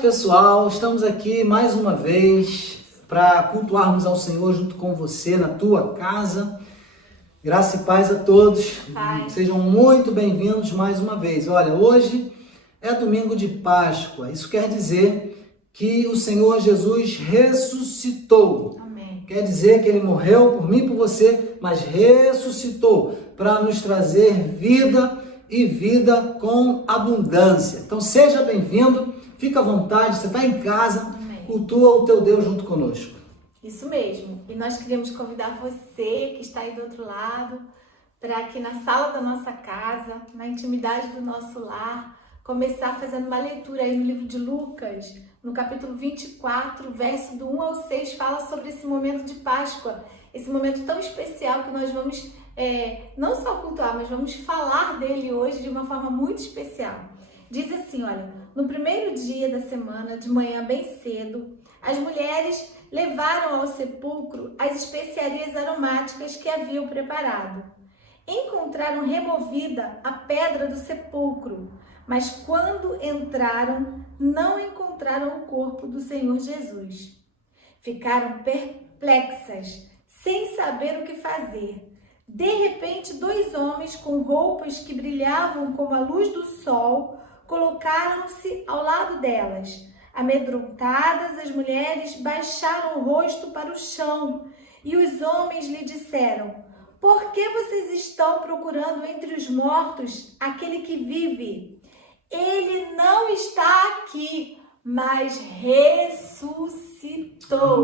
pessoal, estamos aqui mais uma vez para cultuarmos ao Senhor junto com você na tua casa. Graça e paz a todos. Sejam muito bem-vindos mais uma vez. Olha, hoje é domingo de Páscoa. Isso quer dizer que o Senhor Jesus ressuscitou. Amém. Quer dizer que Ele morreu por mim e por você, mas ressuscitou para nos trazer vida e vida com abundância. Então seja bem-vindo, fica à vontade, você está em casa, Amém. Cultua o teu Deus junto conosco. Isso mesmo. E nós queremos convidar você que está aí do outro lado, para aqui na sala da nossa casa, na intimidade do nosso lar, começar fazendo uma leitura aí no livro de Lucas, no capítulo 24, verso do 1 ao 6, fala sobre esse momento de Páscoa, esse momento tão especial que nós vamos não só cultuar, mas vamos falar dele hoje de uma forma muito especial. Diz assim, olha, no primeiro dia da semana, de manhã bem cedo, as mulheres levaram ao sepulcro as especiarias aromáticas que haviam preparado. Encontraram removida a pedra do sepulcro, mas quando entraram, não encontraram o corpo do Senhor Jesus. Ficaram perplexas, sem saber o que fazer. De repente, dois homens com roupas que brilhavam como a luz do sol colocaram-se ao lado delas. Amedrontadas, as mulheres baixaram o rosto para o chão e os homens lhe disseram: "Por que vocês estão procurando entre os mortos aquele que vive? Ele não está aqui, mas ressuscitou."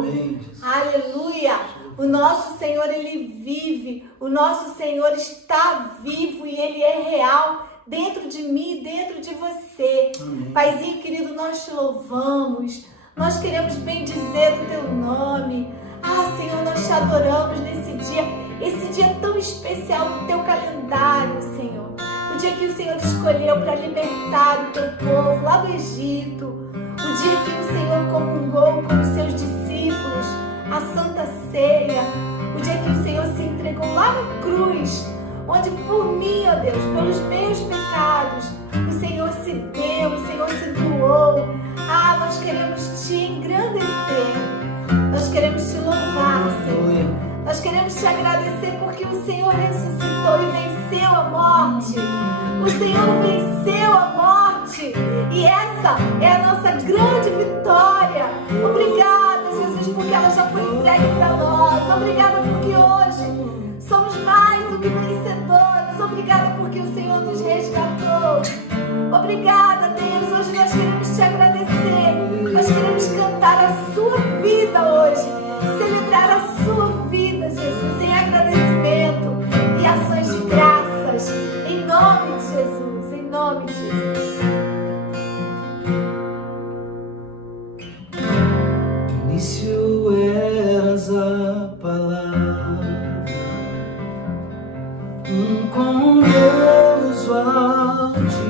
Amém. Aleluia! O nosso Senhor, Ele vive, o nosso Senhor está vivo e Ele é real dentro de mim, dentro de você. Amém. Paizinho querido, nós te louvamos, nós queremos bendizer o teu nome. Ah, Senhor, nós te adoramos nesse dia, esse dia tão especial do teu calendário, Senhor. O dia que o Senhor escolheu para libertar o teu povo lá do Egito. O dia que o Senhor comungou com os seus discípulos a Santa Ceia. O dia que o Senhor se entregou lá na cruz, onde por mim, ó Deus, pelos meus pecados, o Senhor se deu, o Senhor se doou. Ah, nós queremos te engrandecer, nós queremos te louvar, Senhor. Nós queremos te agradecer porque o Senhor ressuscitou e venceu a morte. O Senhor venceu a morte e essa é a nossa grande vitória. Obrigada, Jesus, porque ela já foi entregue para nós. Obrigada porque hoje somos mais do que vencedores. Obrigada porque o Senhor nos resgatou. Obrigada, Deus. Hoje nós queremos te agradecer. Nós queremos cantar a sua vida hoje. Celebrar a sua vida, Jesus, em agradecimento e ações de graças. Em nome de Jesus. Em nome de Jesus. No início eras a palavra, com Deus o Altíssimo,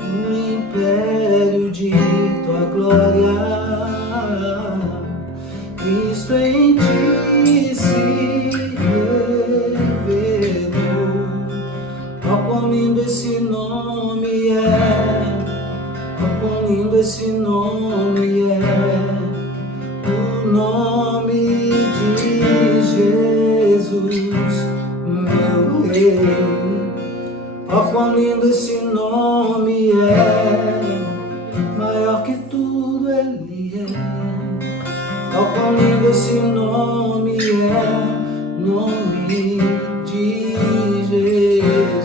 o império de tua glória, Cristo em ti se revelou. Ó, quão lindo esse nome é, ó, quão lindo esse nome é, o nome de Jesus, meu Rei. Ó, quão lindo esse nome é, maior que tudo Ele é. Ó, quão lindo esse nome é, nome de Jesus.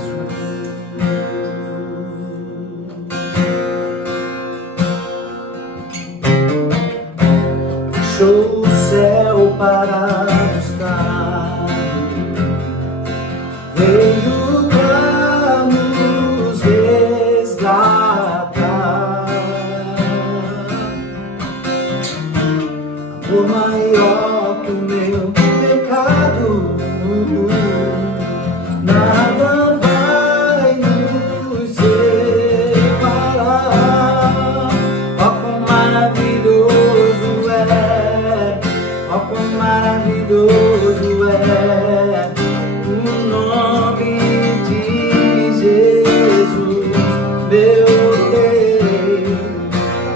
Deixou o céu para buscar, veio para nos resgatar.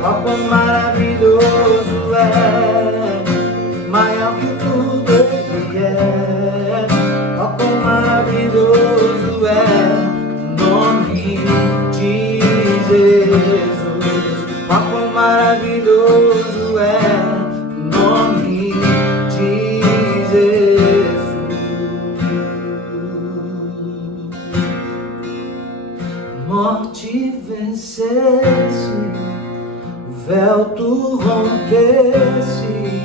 Ó, quão maravilhoso é, maior que tudo Ele é. Ó, quão maravilhoso é o nome de Jesus. Ó, quão maravilhoso é o nome de Jesus. Morte vencesse, o véu tu rompesse,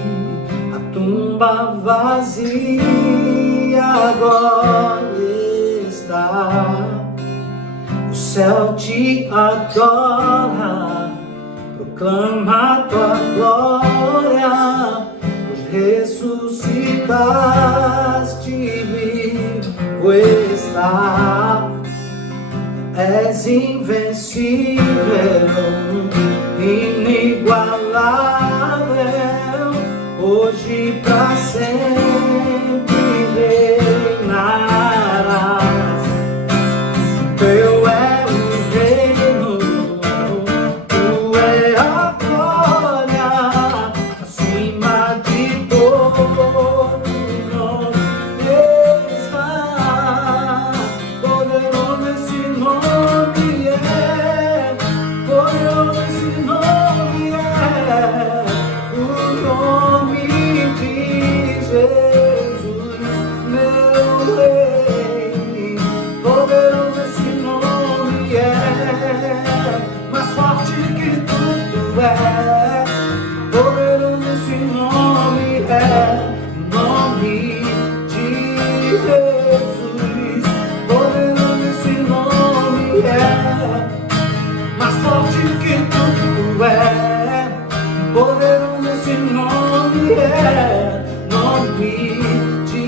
a tumba vazia agora está. O céu te adora, proclama tua glória, pois ressuscitaste, vivo está. És invencível, inigualável, hoje pra sempre reinarás. Teu é o reino, tu é a glória, acima de todos nós está. Poderoso esse nome é, poderoso esse nome é, o nome de Jesus, meu Rei. Poderoso esse nome é, mais forte que tudo é. Poderoso esse nome é, nome de Jesus. Poderoso esse nome é, mais forte que tudo é. Poderoso esse nome é, nome de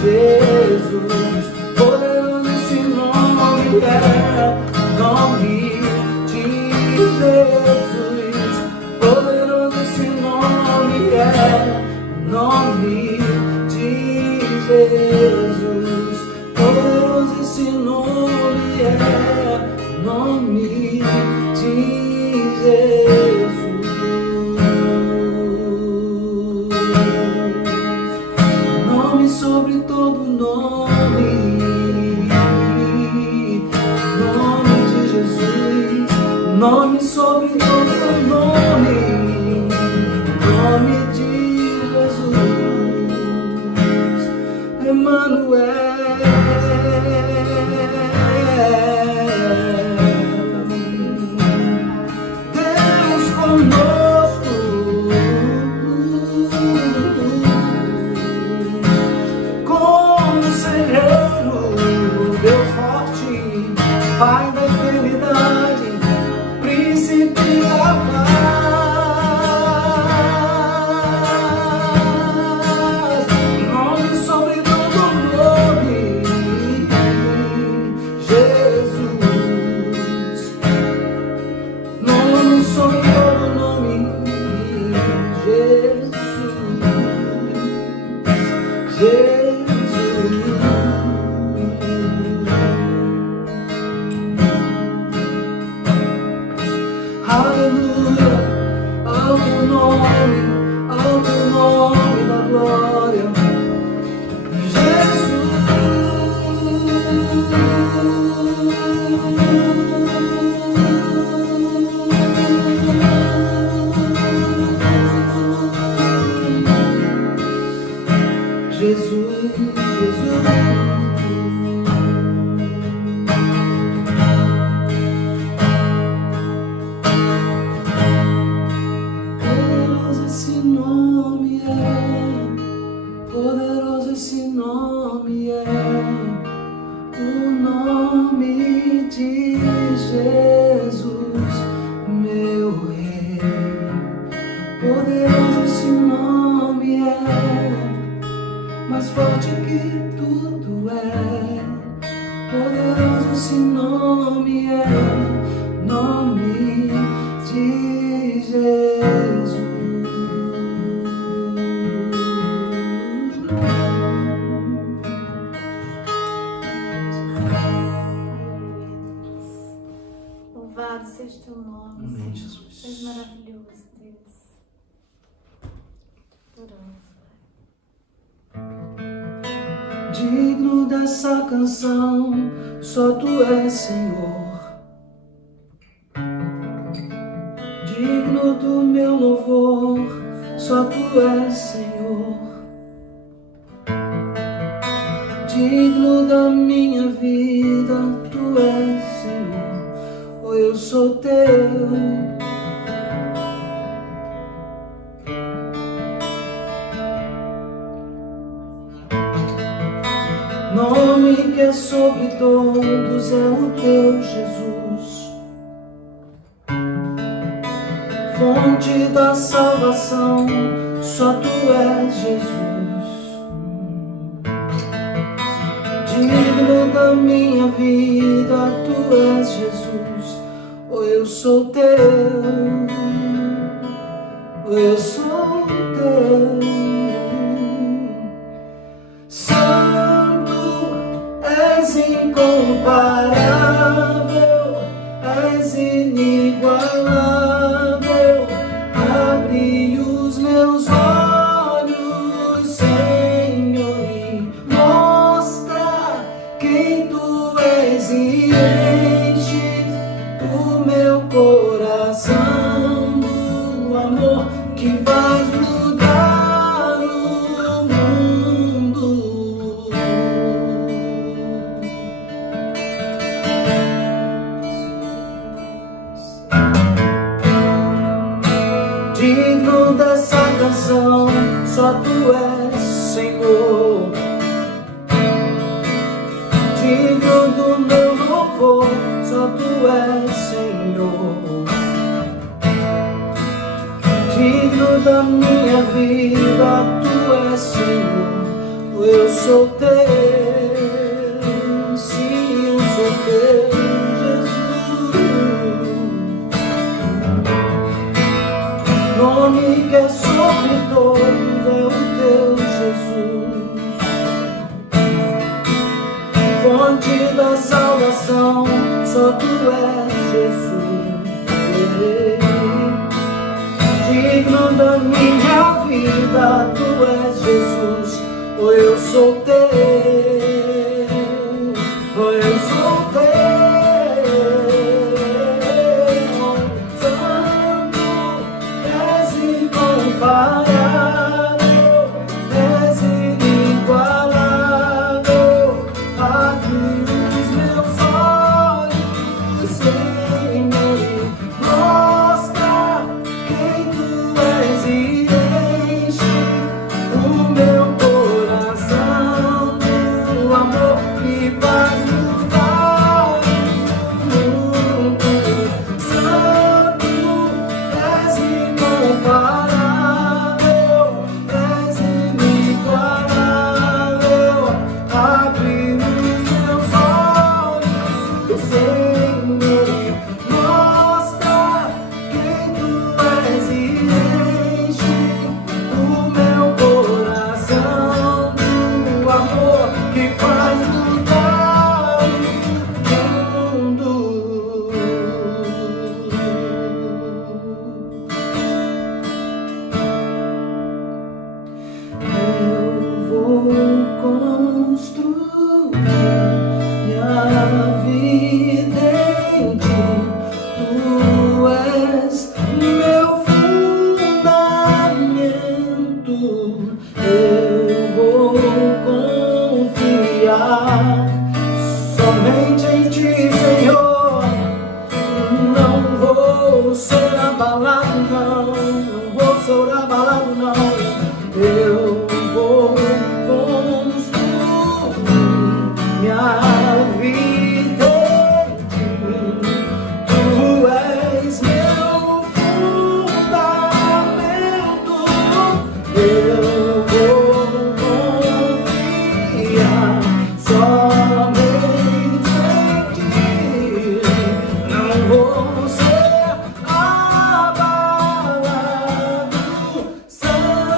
Jesus. Poderoso esse nome é, nome de Jesus. Poderoso esse nome é, nome de Jesus. Poderoso esse nome é, nome de Jesus. Nome sobre todo nome, nome de Jesus. Nome sobre todo nome, nome de Jesus. Emmanuel. Deus conosco, Conselheiro, Deus forte, Pai da eternidade, Príncipe da paz. Nome sobre todo nome, Jesus. Nome sobre todo nome, Jesus. Jesus. Aleluia, ao teu nome da glória, Jesus. Jesus, Jesus. Poderoso esse nome é, poderoso esse nome é, o nome de Jesus, meu Rei. Poderoso esse nome é, mais forte que tudo é. Poderoso esse nome é, nome de Jesus. Louvado seja o teu nome, Amém, Senhor. Jesus. És maravilhoso. Maravilhoso, Deus. Adoramos, Pai. Digno dessa canção, só Tu és, Senhor. Digno do meu louvor, só Tu és, Senhor. Digno da minha vida, Tu és, Senhor. Oh, eu sou Teu. Nome que é sobre todos é o Teu, Jesus. Fonte da salvação, só Tu és, Jesus. Digno da minha vida, Tu és, Jesus. Oh, eu sou Teu. Oh, eu sou Teu. És incomparável, és inigualável. Abre os meus olhos, Senhor, e mostra quem Tu és e enche o meu coração do amor que faz mudar o mundo. Digno dessa canção, só Tu és, Senhor. Digno do meu louvor, só Tu és, Senhor. Digno da minha vida, Tu és, Senhor. Eu sou Teu, sim, eu sou Teu, Jesus. Nome que é sobre todos é o Teu, Jesus. Fonte da salvação, só Tu és, Jesus. Digno da minha vida, Tu és, Jesus. Oh, eu sou Teu. Oh, eu sou Teu. Somente em Ti, Senhor. Não vou ser abalado, não. Não vou ser abalado, não. Eu vou construir minha vida em Ti. Tu és meu fundamento. Eu vou confiar somente em Ti. Não vou ser abalado, Santo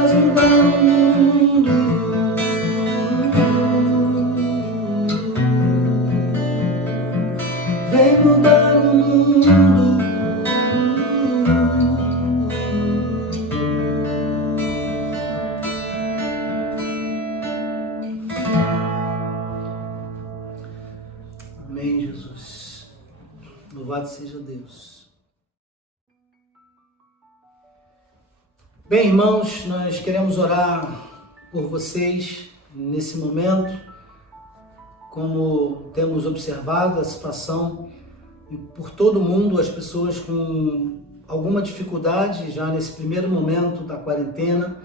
vais mudar o mundo. Vem mudar o mundo. Amém, Jesus. Louvado seja Deus. Bem, irmãos, nós queremos orar por vocês nesse momento. Como temos observado a situação por todo o mundo, as pessoas com alguma dificuldade já nesse primeiro momento da quarentena,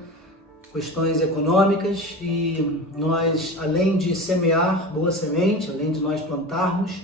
questões econômicas, e nós, além de semear boa semente, além de nós plantarmos,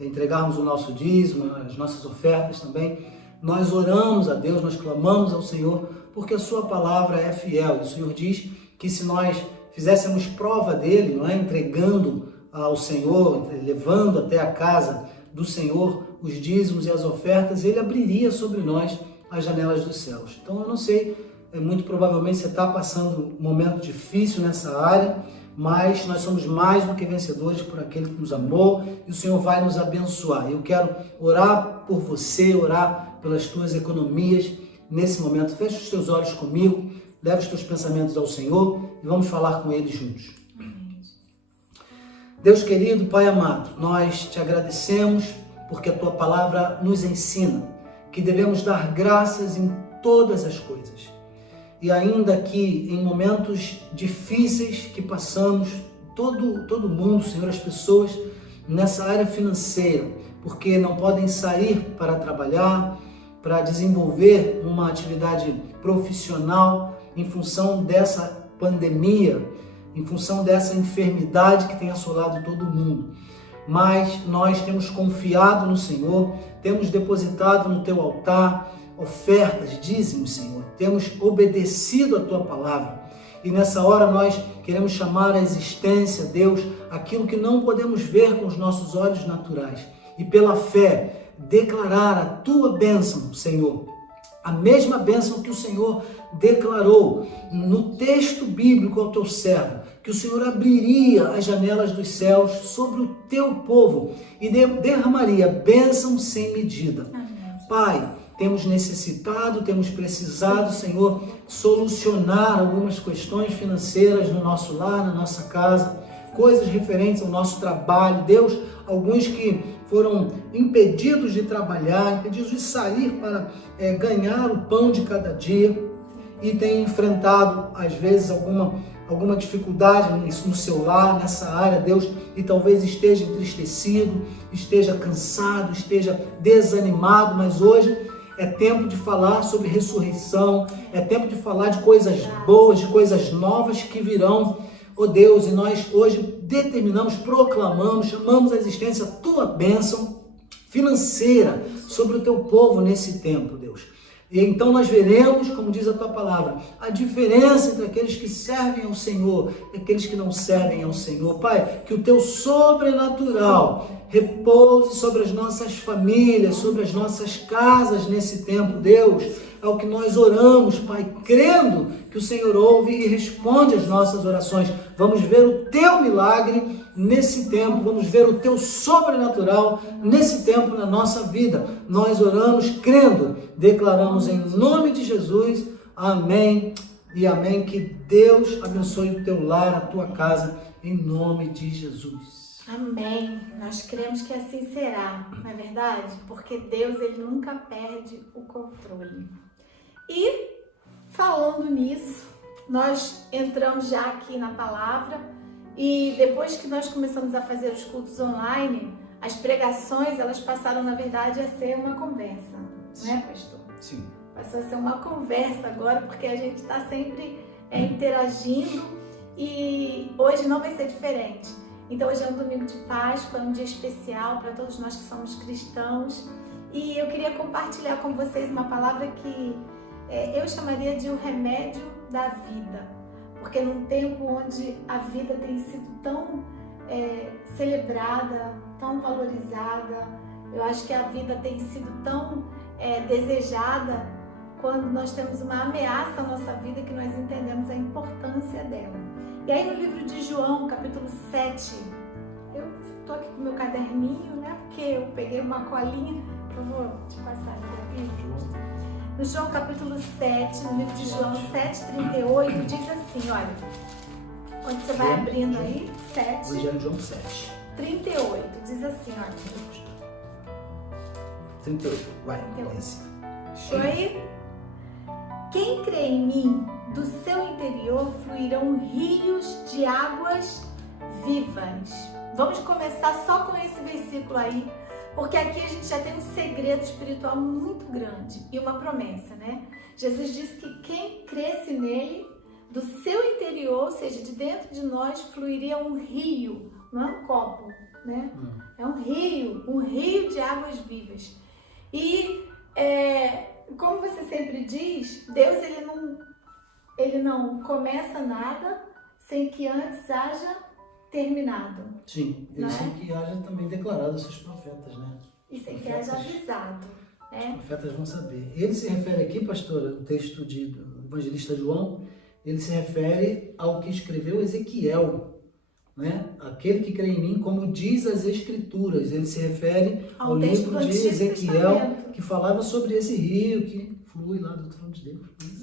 entregarmos o nosso dízimo, as nossas ofertas também, nós oramos a Deus, nós clamamos ao Senhor, porque a sua palavra é fiel. O Senhor diz que se nós fizéssemos prova dele, não é, entregando ao Senhor, levando até a casa do Senhor os dízimos e as ofertas, ele abriria sobre nós as janelas dos céus. Então eu não sei, muito provavelmente você está passando um momento difícil nessa área, mas nós somos mais do que vencedores por aquele que nos amou, e o Senhor vai nos abençoar. Eu quero orar por você, orar pelas tuas economias nesse momento. Feche os teus olhos comigo, leva os teus pensamentos ao Senhor e vamos falar com Ele juntos. Deus querido, Pai amado, nós te agradecemos porque a tua palavra nos ensina que devemos dar graças em todas as coisas. E ainda que em momentos difíceis que passamos, todo mundo, Senhor, as pessoas nessa área financeira, porque não podem sair para trabalhar, para desenvolver uma atividade profissional em função dessa pandemia, em função dessa enfermidade que tem assolado todo mundo. Mas nós temos confiado no Senhor, temos depositado no teu altar ofertas, dízimos, Senhor. Temos obedecido a tua palavra. E nessa hora nós queremos chamar à existência, Deus, aquilo que não podemos ver com os nossos olhos naturais. E pela fé, declarar a tua bênção, Senhor. A mesma bênção que o Senhor declarou no texto bíblico ao teu servo, que o Senhor abriria as janelas dos céus sobre o teu povo e derramaria bênção sem medida. Amém. Pai, temos necessitado, temos precisado, Senhor, solucionar algumas questões financeiras no nosso lar, na nossa casa, coisas referentes ao nosso trabalho. Deus, alguns que foram impedidos de trabalhar, impedidos de sair para ganhar o pão de cada dia e têm enfrentado, às vezes, alguma dificuldade no seu lar, nessa área, Deus, e talvez esteja entristecido, esteja cansado, esteja desanimado, mas hoje é tempo de falar sobre ressurreição, é tempo de falar de coisas boas, de coisas novas que virão, ó Deus, e nós hoje determinamos, proclamamos, chamamos à existência a tua bênção financeira sobre o teu povo nesse tempo, Deus. E então nós veremos, como diz a tua palavra, a diferença entre aqueles que servem ao Senhor e aqueles que não servem ao Senhor. Pai, que o teu sobrenatural repouse sobre as nossas famílias, sobre as nossas casas nesse tempo, Deus. É o que nós oramos, Pai, crendo que o Senhor ouve e responde às nossas orações. Vamos ver o teu milagre nesse tempo, vamos ver o teu sobrenatural nesse tempo na nossa vida. Nós oramos crendo, declaramos em nome de Jesus, amém e amém. Que Deus abençoe o teu lar, a tua casa, em nome de Jesus. Amém. Nós cremos que assim será, não é verdade? Porque Deus, ele nunca perde o controle. E falando nisso, nós entramos já aqui na palavra e depois que nós começamos a fazer os cultos online, as pregações, elas passaram, na verdade, a ser uma conversa, não é, pastor? Sim. Passou a ser uma conversa agora, porque a gente está sempre interagindo e hoje não vai ser diferente. Então hoje é um domingo de Páscoa, é um dia especial para todos nós que somos cristãos e eu queria compartilhar com vocês uma palavra que eu chamaria de o remédio da vida, porque num tempo onde a vida tem sido tão celebrada, tão valorizada, eu acho que a vida tem sido tão desejada, quando nós temos uma ameaça à nossa vida que nós entendemos importância dela. E aí no livro de João, capítulo 7, eu tô aqui com o meu caderninho, né? Porque eu peguei uma colinha, que eu vou te passar aqui. No João capítulo 7, no livro de João 7,38, diz assim, olha, onde você vai abrindo aí, 7. Evangelho de João 7. 38, diz assim, olha. 38, vai. 38. Show aí? Quem crê em mim, do seu interior fluirão rios de águas vivas. Vamos começar só com esse versículo aí, porque aqui a gente já tem um segredo espiritual muito grande e uma promessa, né? Jesus disse que quem cresce nele, do seu interior, ou seja, de dentro de nós, fluiria um rio, não é um copo, né? É um rio de águas vivas. E como você sempre diz, Deus ele não começa nada sem que antes haja terminado. Sim, sem que haja também declarado aos seus profetas, né? E sem que haja avisado, né? Os profetas vão saber. Ele se refere aqui, pastora, o texto do evangelista João, ele se refere ao que escreveu Ezequiel, né? Aquele que crê em mim, como diz as Escrituras. Ele se refere ao livro de Ezequiel, que falava sobre esse rio que flui lá do trono de Deus.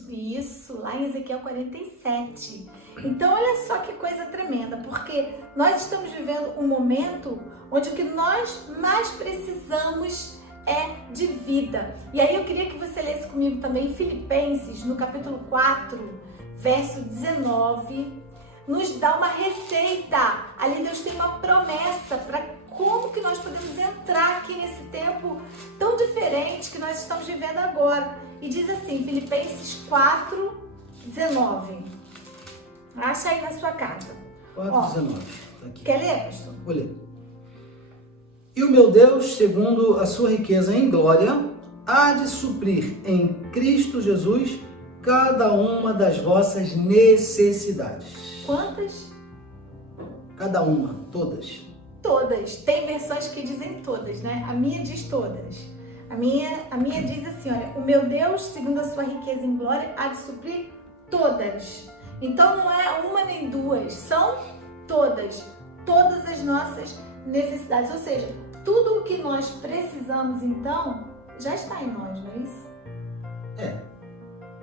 Isso, lá em Ezequiel 47. Então, olha só que coisa tremenda, porque nós estamos vivendo um momento onde o que nós mais precisamos é de vida. E aí eu queria que você lesse comigo também Filipenses, no capítulo 4, verso 19, nos dá uma receita. Ali Deus tem uma promessa para como que nós podemos entrar aqui nesse tempo tão diferente que nós estamos vivendo agora. E diz assim, Filipenses 4, 19. Acha aí na sua casa. 4:19. Tá aqui. Quer ler, pastor? Vou ler. E o meu Deus, segundo a sua riqueza em glória, há de suprir em Cristo Jesus cada uma das vossas necessidades. Quantas? Cada uma, todas. Todas. Tem versões que dizem todas, né? A minha diz todas. A minha diz assim, olha, o meu Deus, segundo a sua riqueza em glória, há de suprir todas. Então não é uma nem duas, são todas as nossas necessidades. Ou seja, tudo o que nós precisamos, então, já está em nós, não é isso?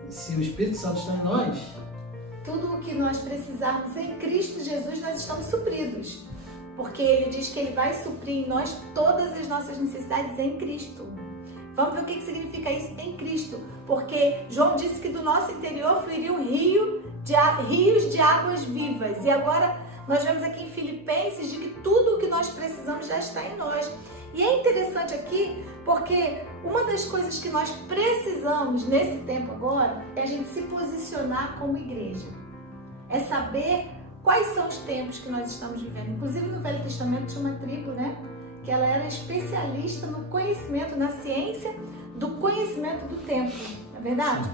Se o Espírito Santo está em nós, tudo o que nós precisarmos em Cristo Jesus, nós estamos supridos. Porque ele diz que ele vai suprir em nós todas as nossas necessidades em Cristo. Vamos ver o que significa isso em Cristo. Porque João disse que do nosso interior fluiria um rios de águas vivas. E agora nós vemos aqui em Filipenses de que tudo o que nós precisamos já está em nós. E é interessante aqui porque uma das coisas que nós precisamos nesse tempo agora é a gente se posicionar como igreja. É saber quais são os tempos que nós estamos vivendo. Inclusive no Velho Testamento tinha uma tribo, né? Que ela era especialista no conhecimento, na ciência do conhecimento do tempo. Não é verdade?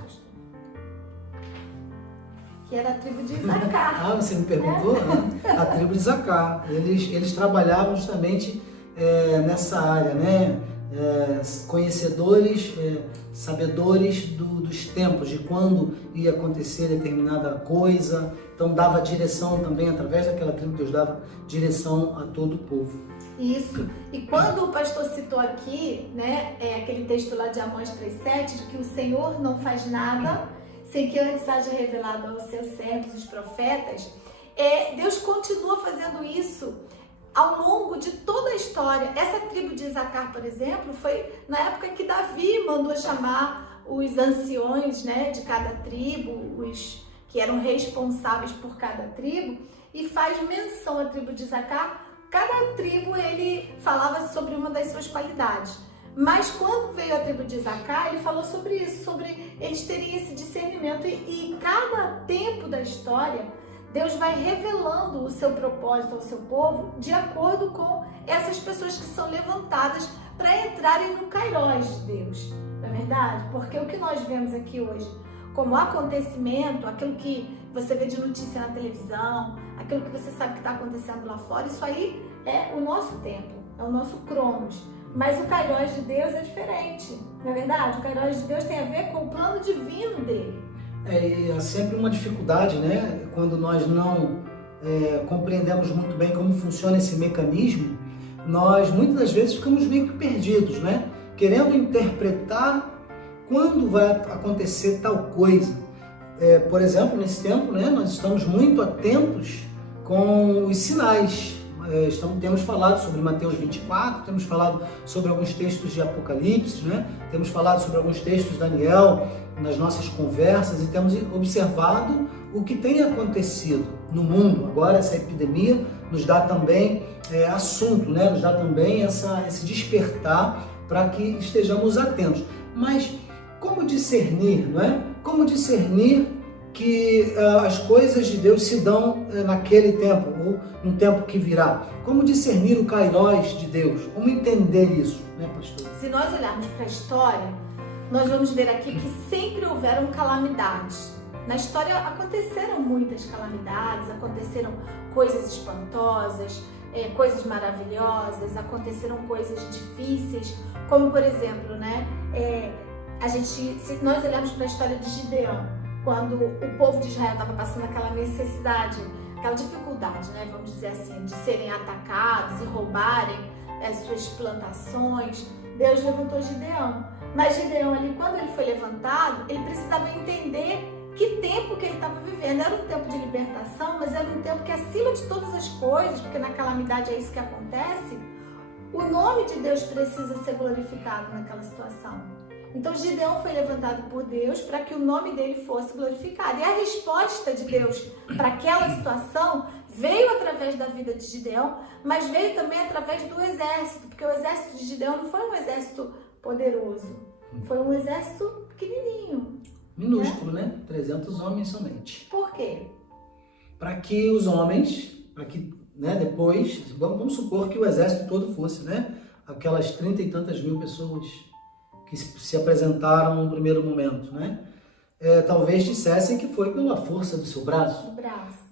Que era a tribo de Isacar. você me perguntou? Né? A tribo de Isacar. Eles trabalhavam justamente nessa área, né? Conhecedores, sabedores dos tempos, de quando ia acontecer determinada coisa. Então dava direção também, através daquela tribo, Deus dava direção a todo o povo. Isso. E quando o pastor citou aqui, né, aquele texto lá de Amós 3,7, de que o Senhor não faz nada sem que antes haja revelado aos seus servos, os profetas, Deus continua fazendo isso ao longo de toda a história. Essa tribo de Isacar, por exemplo, foi na época que Davi mandou chamar os anciões, né, de cada tribo, os que eram responsáveis por cada tribo, e faz menção à tribo de Isacar. Cada tribo ele falava sobre uma das suas qualidades. Mas quando veio a tribo de Isacar, ele falou sobre isso, sobre eles terem esse discernimento. E cada tempo da história, Deus vai revelando o seu propósito ao seu povo de acordo com essas pessoas que são levantadas para entrarem no Kairos de Deus. Não é verdade? Porque o que nós vemos aqui hoje como acontecimento, aquilo que você vê de notícia na televisão, aquilo que você sabe que está acontecendo lá fora, isso aí é o nosso tempo, é o nosso Cronos. Mas o Kairos de Deus é diferente, não é verdade? O Kairos de Deus tem a ver com o plano divino dele. E há sempre uma dificuldade, né? Quando nós não compreendemos muito bem como funciona esse mecanismo, nós muitas das vezes ficamos meio que perdidos, né? Querendo interpretar quando vai acontecer tal coisa. Por exemplo, nesse tempo, né, nós estamos muito atentos com os sinais. Temos falado sobre Mateus 24, temos falado sobre alguns textos de Apocalipse, né? Temos falado sobre alguns textos de Daniel nas nossas conversas e temos observado o que tem acontecido no mundo. Agora essa epidemia nos dá também assunto, né? Nos dá também esse despertar para que estejamos atentos. Mas como discernir, não é? Como discernir que as coisas de Deus se dão naquele tempo, ou no tempo que virá? Como discernir o kairós de Deus? Como entender isso, né, pastor? Se nós olharmos para a história, nós vamos ver aqui que sempre houveram calamidades. Na história aconteceram muitas calamidades, aconteceram coisas espantosas, coisas maravilhosas, aconteceram coisas difíceis, como por exemplo, né, se nós olharmos para a história de Gideão, quando o povo de Israel estava passando aquela necessidade, aquela dificuldade, né, vamos dizer assim, de serem atacados e roubarem as suas plantações, Deus levantou Gideão. Mas Gideão ali, quando ele foi levantado, ele precisava entender que tempo que ele estava vivendo. Era um tempo de libertação, mas era um tempo que acima de todas as coisas, porque na calamidade é isso que acontece, o nome de Deus precisa ser glorificado naquela situação. Então Gideão foi levantado por Deus para que o nome dele fosse glorificado. E a resposta de Deus para aquela situação veio através da vida de Gideão, mas veio também através do exército, porque o exército de Gideão não foi um exército poderoso, foi um exército pequenininho. Minúsculo, né? 300 homens somente. Por quê? Para que os homens, né, depois, vamos supor que o exército todo fosse, né? Aquelas 30 e tantas mil pessoas que se apresentaram no primeiro momento, né? Talvez dissessem que foi pela força do seu braço.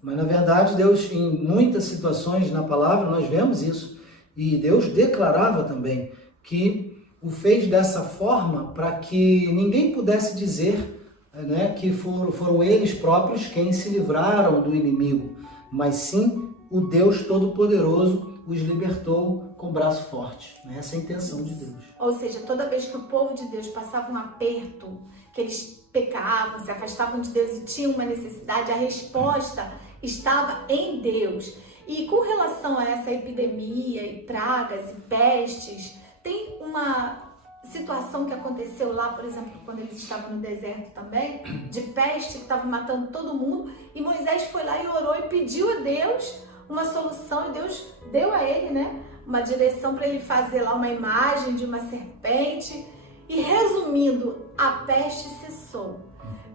Mas na verdade Deus, em muitas situações na palavra, nós vemos isso. E Deus declarava também que o fez dessa forma para que ninguém pudesse dizer, né, que foram eles próprios quem se livraram do inimigo, mas sim o Deus Todo-Poderoso os libertou com o braço forte. Essa é a intenção de Deus. Ou seja, toda vez que o povo de Deus passava um aperto, que eles pecavam, se afastavam de Deus e tinham uma necessidade, a resposta estava em Deus. E com relação a essa epidemia e pragas e pestes, tem uma situação que aconteceu lá, por exemplo, quando eles estavam no deserto também, de peste que estava matando todo mundo, e Moisés foi lá e orou e pediu a Deus uma solução, e Deus deu a ele, né, uma direção para ele fazer lá uma imagem de uma serpente, e resumindo, a peste cessou.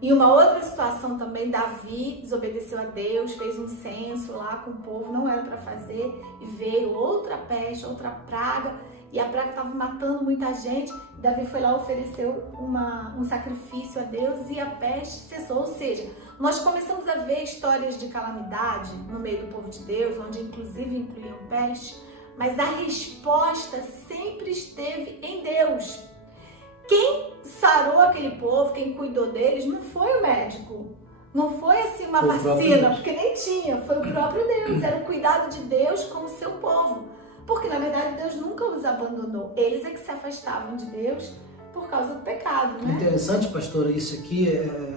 Em uma outra situação também, Davi desobedeceu a Deus, fez um censo lá com o povo, não era para fazer, e veio outra peste, outra praga, e a praga estava matando muita gente. Davi foi lá, ofereceu um sacrifício a Deus e a peste cessou. Ou seja, nós começamos a ver histórias de calamidade no meio do povo de Deus, onde inclusive incluíam peste, mas a resposta sempre esteve em Deus. Quem sarou aquele povo, quem cuidou deles, não foi o médico, não foi assim uma vacina, porque nem tinha, foi o próprio Deus, era o cuidado de Deus com o seu povo. Porque, na verdade, Deus nunca os abandonou. Eles é que se afastavam de Deus por causa do pecado, né? Interessante, pastora, isso aqui,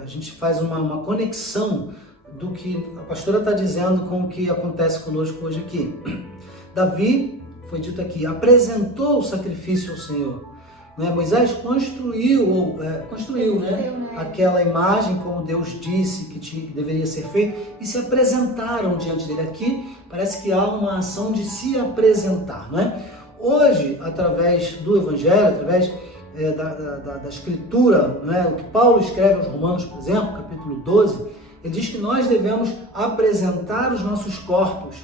a gente faz uma conexão do que a pastora está dizendo com o que acontece conosco hoje aqui. Davi, foi dito aqui, apresentou o sacrifício ao Senhor. Né? Moisés construiu, né? Aquela imagem, como Deus disse que deveria ser feito, e se apresentaram diante dele. Aqui parece que há uma ação de se apresentar, não é? Hoje, através do Evangelho, através da Escritura, né? O que Paulo escreve aos Romanos, por exemplo, capítulo 12, ele diz que nós devemos apresentar os nossos corpos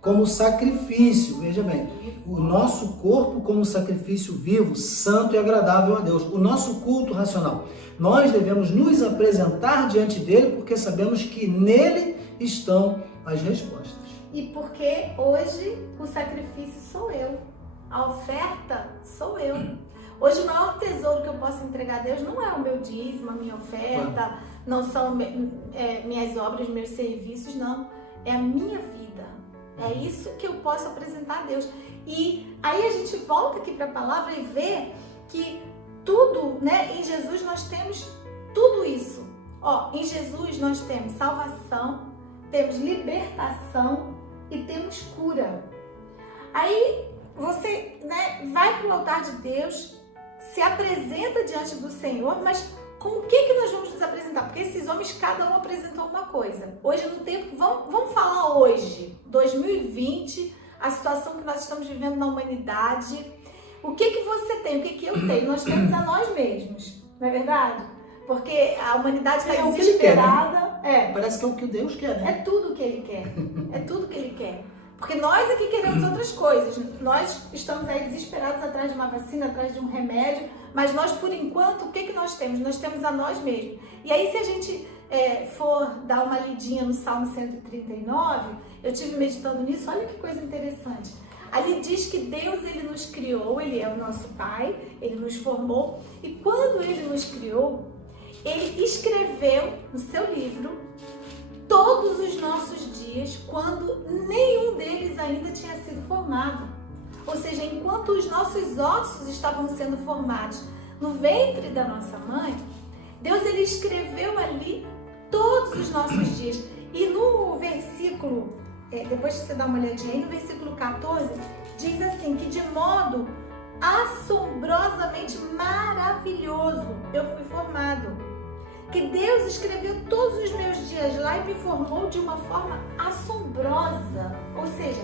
como sacrifício, veja bem, o nosso corpo como sacrifício vivo, santo e agradável a Deus, o nosso culto racional. Nós devemos nos apresentar diante dele porque sabemos que nele estão as respostas. E porque hoje o sacrifício sou eu, a oferta sou eu. Hoje o maior tesouro que eu posso entregar a Deus não é o meu dízimo, a minha oferta, não são minhas obras, meus serviços, não. É a minha vida. É isso que eu posso apresentar a Deus. E aí a gente volta aqui para a palavra e vê que tudo, né, em Jesus nós temos tudo isso. Ó, em Jesus nós temos salvação, temos libertação e temos cura. Aí você, né, vai para o altar de Deus, se apresenta diante do Senhor, mas com o que nós vamos nos apresentar? Porque esses homens, cada um apresentou uma coisa. Hoje, no tempo, vamos falar hoje, 2020, a situação que nós estamos vivendo na humanidade. O que você tem? O que eu tenho? Nós temos a nós mesmos, não é verdade? Porque a humanidade está desesperada. Parece que é o que Deus quer, né? É tudo o que Ele quer. É tudo o que Ele quer. Porque nós aqui queremos outras coisas. Nós estamos aí desesperados atrás de uma vacina, atrás de um remédio. Mas nós, por enquanto, o que nós temos? Nós temos a nós mesmos. E aí, se a gente for dar uma lidinha no Salmo 139, eu estive meditando nisso, olha que coisa interessante. Ali diz que Deus, Ele nos criou, Ele é o nosso Pai, Ele nos formou. E quando Ele nos criou, Ele escreveu no seu livro todos os nossos dias, quando nenhum deles ainda tinha sido formado. Ou seja, enquanto os nossos ossos estavam sendo formados no ventre da nossa mãe, Deus, Ele escreveu ali todos os nossos dias. E no versículo, depois que você dá uma olhadinha aí, no versículo 14, diz assim, que de modo assombrosamente maravilhoso eu fui formado. Que Deus escreveu todos os meus dias lá e me formou de uma forma assombrosa. Ou seja,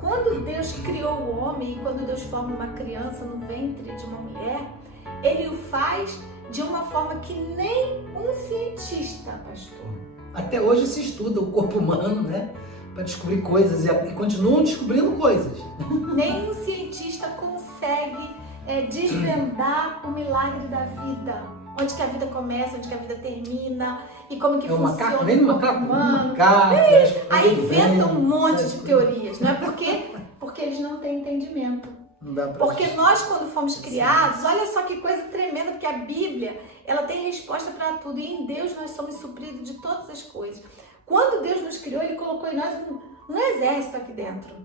quando Deus criou o homem e quando Deus forma uma criança no ventre de uma mulher, Ele o faz de uma forma que nem um cientista, pastor. Até hoje se estuda o corpo humano, né? Para descobrir coisas e continuam descobrindo coisas. Nem um cientista consegue desvendar o milagre da vida. Onde que a vida começa, onde que a vida termina e como que funciona vem no o corpo humano. Aí inventam um monte de teorias, não é porque eles não têm entendimento. Não dá pra porque nós, quando fomos criados, olha só que coisa tremenda, porque a Bíblia, ela tem resposta para tudo e em Deus nós somos supridos de todas as coisas. Quando Deus nos criou, Ele colocou em nós um exército aqui dentro,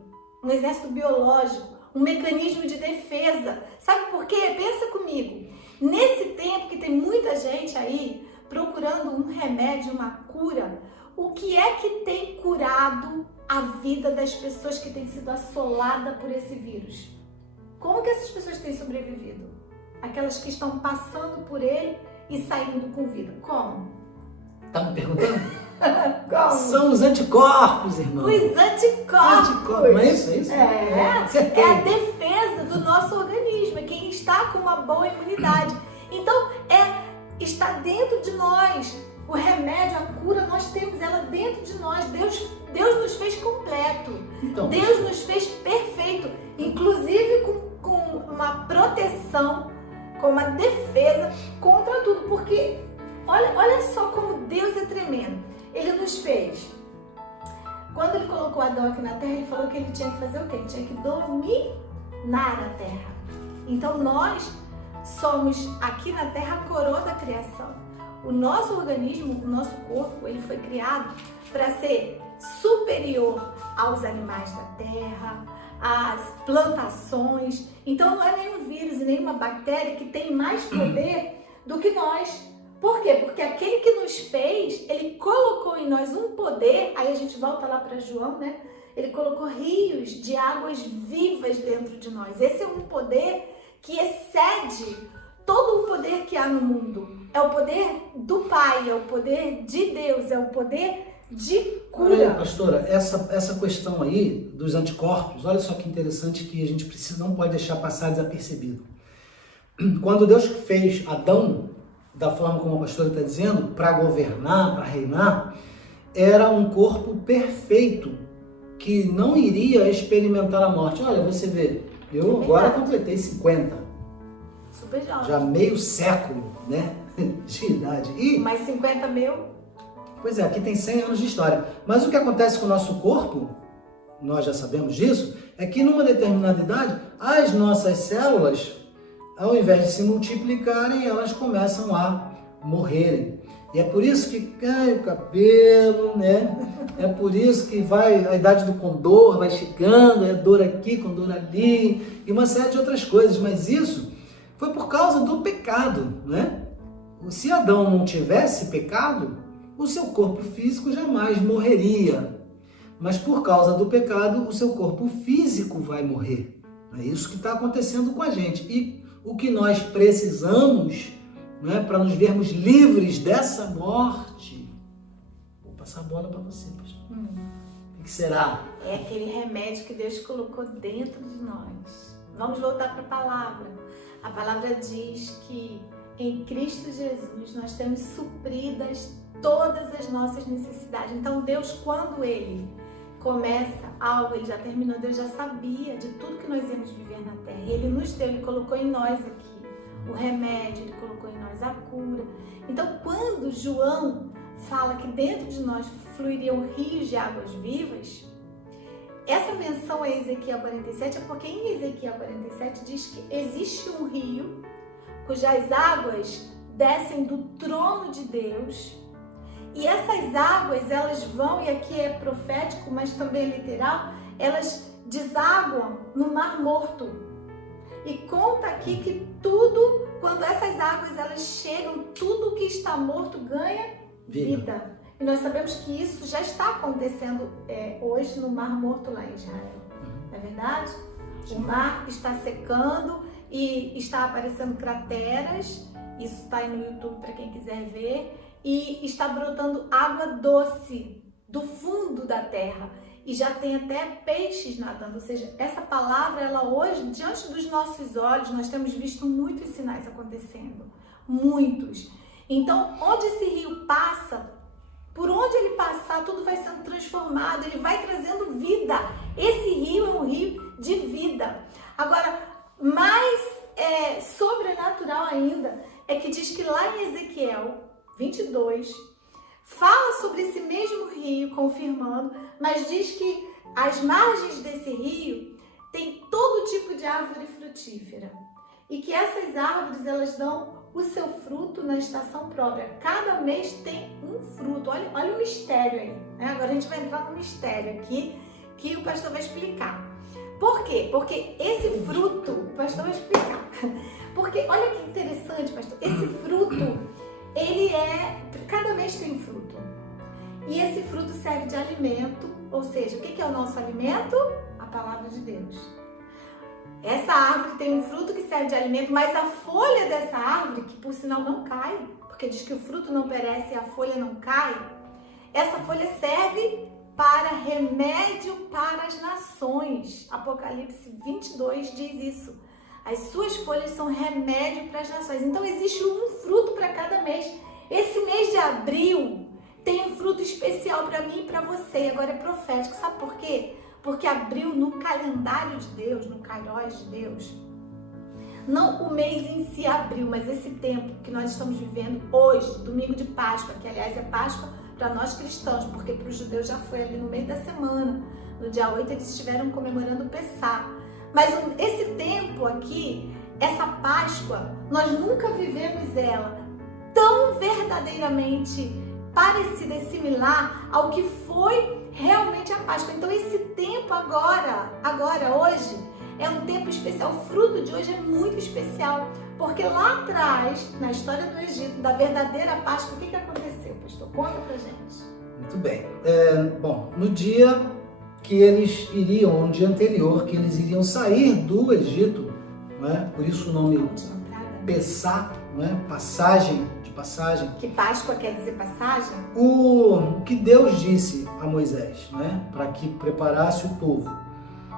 um exército biológico, um mecanismo de defesa. Sabe por quê? Pensa comigo. Nesse tempo que tem muita gente aí procurando um remédio, uma cura, o que é que tem curado a vida das pessoas que têm sido assoladas por esse vírus? Como que essas pessoas têm sobrevivido? Aquelas que estão passando por ele e saindo com vida. Como? Tá me perguntando? Como? São os anticorpos, irmão. Os anticorpos. Não é isso? É a defesa do nosso organismo, é quem está com uma boa imunidade. Então, está dentro de nós. O remédio, a cura, nós temos ela dentro de nós. Deus nos fez completo. Então, Deus nos fez perfeito, inclusive com uma proteção, com uma defesa contra tudo. Porque olha só como Deus é tremendo. Ele nos fez. Quando Ele colocou Adão aqui na terra, Ele falou que ele tinha que fazer o quê? Ele tinha que dominar a terra. Então nós somos aqui na terra a coroa da criação. O nosso organismo, o nosso corpo, ele foi criado para ser superior aos animais da terra, às plantações. Então não é nenhum vírus e nenhuma bactéria que tem mais poder do que nós. Por quê? Porque aquele que nos fez, Ele colocou em nós um poder, aí a gente volta lá para João, né? Ele colocou rios de águas vivas dentro de nós. Esse é um poder que excede todo o poder que há no mundo. É o poder do Pai, é o poder de Deus, é o poder de cura. Olha, pastora, essa questão aí dos anticorpos, olha só que interessante que a gente não pode deixar passar desapercebido. Quando Deus fez Adão, da forma como a pastora está dizendo, para governar, para reinar, era um corpo perfeito que não iria experimentar a morte. Olha, você vê, eu agora completei 50. Super jovem. Já meio século, né, de idade. E, mais 50 mil. Pois é, aqui tem 100 anos de história. Mas o que acontece com o nosso corpo, nós já sabemos disso, é que numa determinada idade, as nossas células, ao invés de se multiplicarem, elas começam a morrerem. E é por isso que cai o cabelo, né? É por isso que vai a idade do condor, vai chegando, é dor aqui com dor ali, e uma série de outras coisas. Mas isso foi por causa do pecado, né? Se Adão não tivesse pecado, o seu corpo físico jamais morreria. Mas por causa do pecado, o seu corpo físico vai morrer. É isso que está acontecendo com a gente. E o que nós precisamos, né, para nos vermos livres dessa morte. Vou passar a bola para você, pastor. O que será? É aquele remédio que Deus colocou dentro de nós. Vamos voltar para a palavra. A palavra diz que em Cristo Jesus nós temos supridas todas as nossas necessidades. Então Deus, quando Ele começa algo, Ele já terminou, Deus já sabia de tudo que nós íamos viver na terra. Ele nos deu, Ele colocou em nós aqui o remédio, Ele colocou em nós a cura. Então, quando João fala que dentro de nós fluiriam rios de águas vivas, essa menção a Ezequiel 47 é porque em Ezequiel 47 diz que existe um rio cujas águas descem do trono de Deus, e essas águas, elas vão, e aqui é profético, mas também é literal, elas desaguam no Mar Morto. E conta aqui que tudo, quando essas águas elas chegam, tudo que está morto ganha vida. E nós sabemos que isso já está acontecendo hoje no Mar Morto lá em Israel. Não é verdade? O mar está secando e está aparecendo crateras. Isso está aí no YouTube para quem quiser ver. E está brotando água doce do fundo da terra. E já tem até peixes nadando, ou seja, essa palavra, ela hoje, diante dos nossos olhos, nós temos visto muitos sinais acontecendo, muitos. Então, onde esse rio passa, por onde ele passar, tudo vai sendo transformado, ele vai trazendo vida. Esse rio é um rio de vida. Agora, mais sobrenatural ainda, é que diz que lá em Ezequiel 22, fala sobre esse mesmo rio, confirmando, mas diz que as margens desse rio tem todo tipo de árvore frutífera e que essas árvores elas dão o seu fruto na estação própria. Cada mês tem um fruto. Olha o mistério aí, né? Agora a gente vai entrar no mistério aqui que o pastor vai explicar. Por quê? Porque esse fruto, o pastor vai explicar. Porque olha que interessante, pastor, esse fruto, cada mês tem um fruto. E esse fruto serve de alimento, ou seja, o que é o nosso alimento? A palavra de Deus. Essa árvore tem um fruto que serve de alimento, mas a folha dessa árvore, que por sinal não cai, porque diz que o fruto não perece e a folha não cai, essa folha serve para remédio para as nações. Apocalipse 22 diz isso. As suas folhas são remédio para as nações. Então existe um fruto para cada mês. Esse mês de abril tem um fruto especial para mim e para você. Agora é profético. Sabe por quê? Porque abril no calendário de Deus, no Kairos de Deus, não o mês em si abril, mas esse tempo que nós estamos vivendo hoje, domingo de Páscoa, que aliás é Páscoa para nós cristãos, porque para os judeus já foi ali no meio da semana. No dia 8 eles estiveram comemorando o Pessá. Mas esse tempo aqui, essa Páscoa, nós nunca vivemos ela tão verdadeiramente parecida e similar ao que foi realmente a Páscoa. Então esse tempo agora, hoje, é um tempo especial. O fruto de hoje é muito especial, porque lá atrás, na história do Egito, da verdadeira Páscoa, o que aconteceu, pastor? Conta pra gente. Muito bem. Bom, no dia que eles iriam, no dia anterior, que eles iriam sair do Egito, né? Por isso o nome Pessá, né? Passagem. Que Páscoa quer dizer passagem? O que Deus disse a Moisés, né, para que preparasse o povo.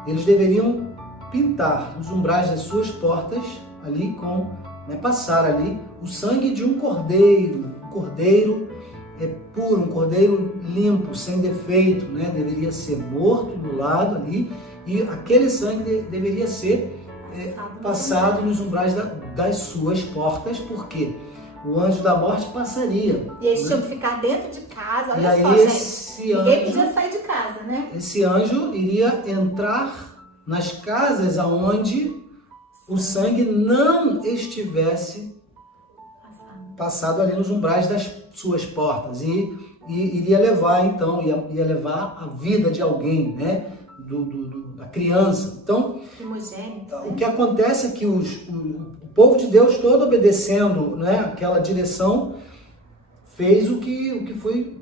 Eles deveriam pintar os umbrais das suas portas ali passar ali o sangue de um cordeiro puro, um cordeiro limpo, sem defeito, né, deveria ser morto do lado ali e aquele sangue deveria ser passado nos umbrais das suas portas, porque o anjo da morte passaria. E eles tinham que ficar dentro de casa, olha só, gente. Ninguém podia sair de casa, né? Esse anjo iria entrar nas casas aonde o sangue não estivesse passado ali nos umbrais das suas portas e iria levar, então, ia levar a vida de alguém, né? Da criança. Então, o que acontece é que o povo de Deus todo obedecendo, né, aquela direção, fez o que foi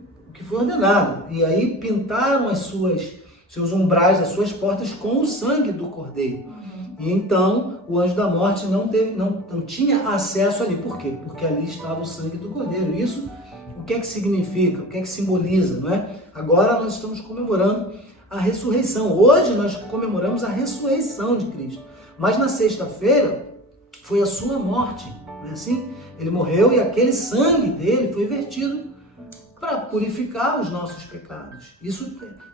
ordenado. E aí pintaram seus umbrais, as suas portas com o sangue do Cordeiro. E então o anjo da morte não tinha acesso ali. Por quê? Porque ali estava o sangue do Cordeiro. Isso, o que é que significa? O que é que simboliza? Não é? Agora nós estamos comemorando a ressurreição. Hoje nós comemoramos a ressurreição de Cristo. Mas na sexta-feira foi a sua morte. Não é assim? Ele morreu e aquele sangue dele foi vertido para purificar os nossos pecados.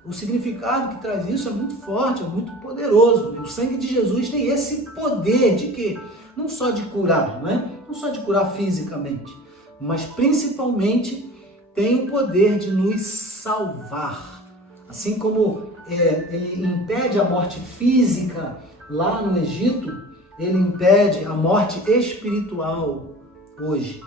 O significado que traz isso é muito forte, é muito poderoso. O sangue de Jesus tem esse poder de quê? Não só de curar, não é? Não só de curar fisicamente, mas principalmente tem o poder de nos salvar. Assim como ele impede a morte física lá no Egito, ele impede a morte espiritual hoje,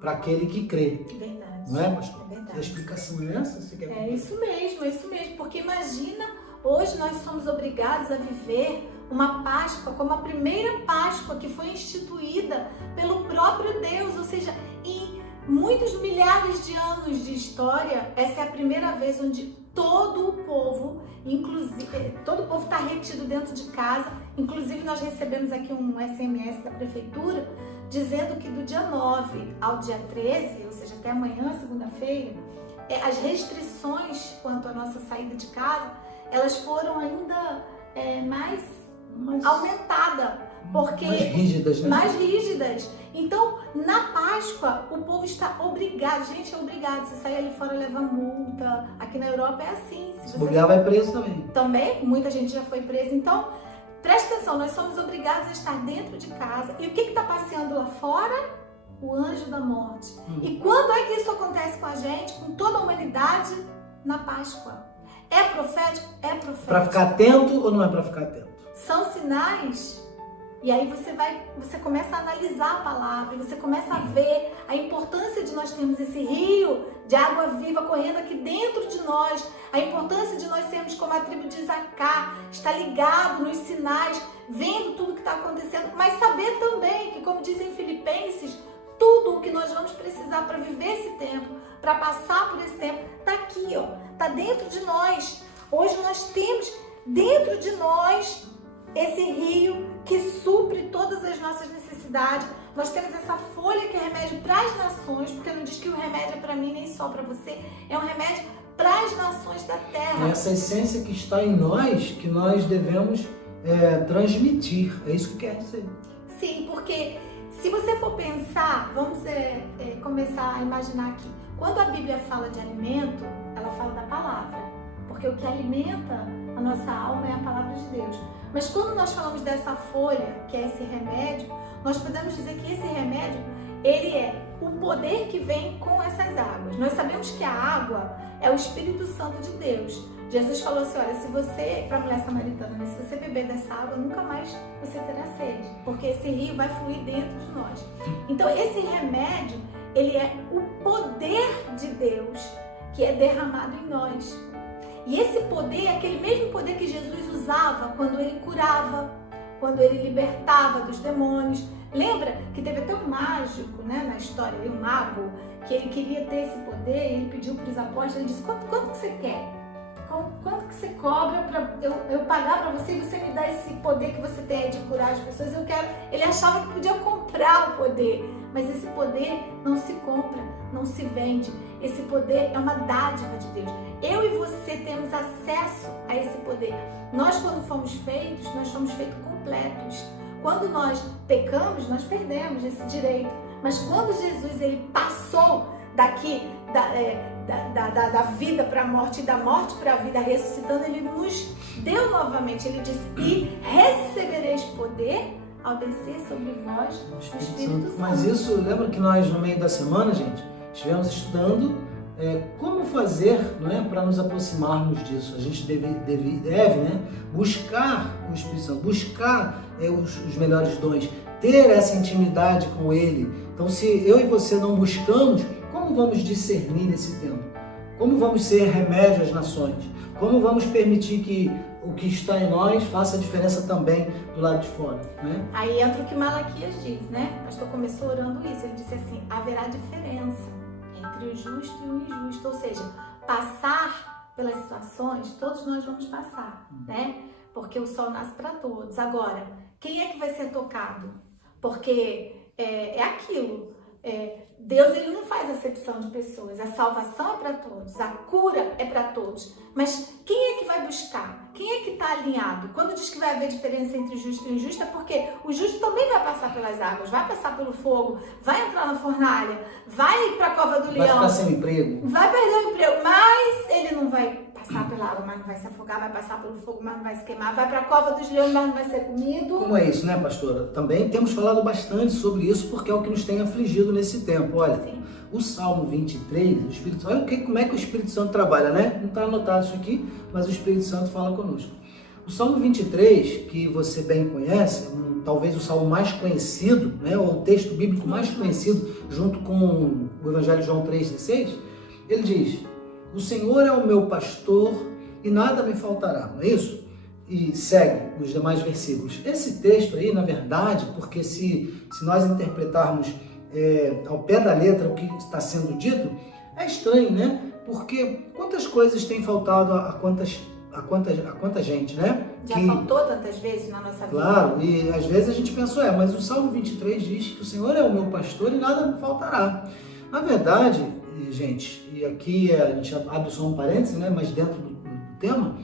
para aquele que crê. Verdade. Não é, pastor? É verdade. A explicação é essa? Você quer É isso mesmo. Porque imagina, hoje nós somos obrigados a viver uma Páscoa como a primeira Páscoa que foi instituída pelo próprio Deus. Ou seja, em muitos milhares de anos de história, essa é a primeira vez onde todo o povo, inclusive, todo o povo está retido dentro de casa. Inclusive, nós recebemos aqui um SMS da prefeitura dizendo que do dia 9 ao dia 13, ou seja, até amanhã, segunda-feira, as restrições quanto à nossa saída de casa, elas foram ainda mais aumentadas. Porque mais rígidas, né? Mais rígidas. Então, na Páscoa, o povo está obrigado. Gente, é obrigado. Se sair ali fora, leva multa. Aqui na Europa é assim. Se bobear, vai preso também. Também, muita gente já foi presa. Então, presta atenção, nós somos obrigados a estar dentro de casa. E o que está passeando lá fora? O anjo da morte. E quando é que isso acontece com a gente, com toda a humanidade? Na Páscoa. É profético? É profético. Para ficar atento ou não é para ficar atento? São sinais. E aí você começa a analisar a palavra, e você começa a ver a importância de nós termos esse rio de água viva correndo aqui dentro de nós, a importância de nós sermos como a tribo de Isacar, estar ligado nos sinais, vendo tudo que está acontecendo, mas saber também que, como dizem Filipenses, tudo o que nós vamos precisar para viver esse tempo, para passar por esse tempo, está aqui, ó, está dentro de nós. Hoje nós temos dentro de nós esse rio que supre todas as nossas necessidades. Nós temos essa folha que é remédio para as nações, porque não diz que o remédio é para mim nem só para você, é um remédio para as nações da terra. É essa essência que está em nós, que nós devemos transmitir. É isso que quer dizer. Sim, porque se você for pensar, vamos começar a imaginar aqui. Quando a Bíblia fala de alimento, ela fala da palavra. Porque o que alimenta a nossa alma é a palavra de Deus. Mas quando nós falamos dessa folha, que é esse remédio, nós podemos dizer que esse remédio, ele é o poder que vem com essas águas. Nós sabemos que a água é o Espírito Santo de Deus. Jesus falou assim, olha, se você, para a mulher samaritana, né, se você beber dessa água, nunca mais você terá sede, porque esse rio vai fluir dentro de nós. Então, esse remédio, ele é o poder de Deus que é derramado em nós. E esse poder é aquele mesmo poder que Jesus usava quando ele curava, quando ele libertava dos demônios. Lembra que teve até um mágico, né, na história, um mago, que ele queria ter esse poder, e ele pediu para os apóstolos, ele disse, quanto que você quer? Quanto que você cobra para eu pagar para você e você me dá esse poder que você tem aí de curar as pessoas? Eu quero. Ele achava que podia comprar o poder, mas esse poder não se compra, não se vende. Esse poder é uma dádiva de Deus. Eu e você temos acesso a esse poder. Nós, quando fomos feitos, nós fomos feitos completos. Quando nós pecamos, nós perdemos esse direito. Mas quando Jesus ele passou daqui da vida para a morte e da morte para a vida, ressuscitando, ele nos deu novamente. Ele disse, e recebereis poder ao descer sobre vós o Espírito Santo. Mas isso, lembra que nós no meio da semana, gente, estivemos estudando como fazer, não é, para nos aproximarmos disso? A gente deve né, buscar o Espírito Santo, buscar os melhores dons, ter essa intimidade com Ele. Então, se eu e você não buscamos, como vamos discernir nesse tempo? Como vamos ser remédio às nações? Como vamos permitir que o que está em nós faça a diferença também do lado de fora, né? Aí entra o que Malaquias diz, né? O pastor começou orando isso, ele disse assim, haverá diferença entre o justo e o injusto, ou seja, passar pelas situações, todos nós vamos passar, né? Porque o sol nasce para todos. Agora, quem é que vai ser tocado? Porque é aquilo, Deus ele não faz acepção de pessoas, a salvação é para todos, a cura é para todos, mas quem é que vai buscar? Quem é que está alinhado? Quando diz que vai haver diferença entre justo e injusto, é porque o justo também vai passar pelas águas, vai passar pelo fogo, vai entrar na fornalha, vai para a cova do leão, vai ficar sem emprego, vai perder o emprego, mas ele não vai passar pela água, mas não vai se afogar, vai passar pelo fogo, mas não vai se queimar, vai para a cova dos leões, mas não vai ser comido. Como é isso, né, pastora? Também temos falado bastante sobre isso, porque é o que nos tem afligido nesse tempo. Olha, sim. O Salmo 23, o Espírito Santo, olha como é que o Espírito Santo trabalha, né? Não está anotado isso aqui, mas o Espírito Santo fala conosco. O Salmo 23, que você bem conhece, talvez o salmo mais conhecido, né, ou o texto bíblico mais conhecido, junto com o Evangelho de João 3,16, ele diz: o Senhor é o meu pastor e nada me faltará, não é isso? E segue os demais versículos. Esse texto aí, na verdade, porque se nós interpretarmos ao pé da letra o que está sendo dito, é estranho, né? Porque quantas coisas têm faltado a quanta gente, né? Já faltou tantas vezes na nossa vida. Claro, e às vezes a gente pensou, mas o Salmo 23 diz que o Senhor é o meu pastor e nada me faltará. Na verdade, gente, e aqui a gente abre só um parênteses, né? Mas dentro do tema,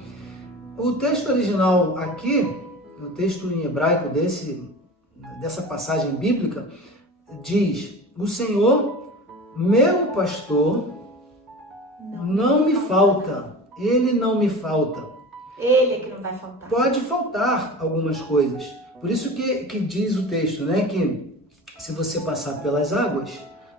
o texto original aqui, o texto em hebraico dessa passagem bíblica, diz: o Senhor, meu pastor, não me falta. Ele não me falta. Ele é que não vai faltar. Pode faltar algumas coisas. Por isso que diz o texto, né? Que se você passar pelas águas,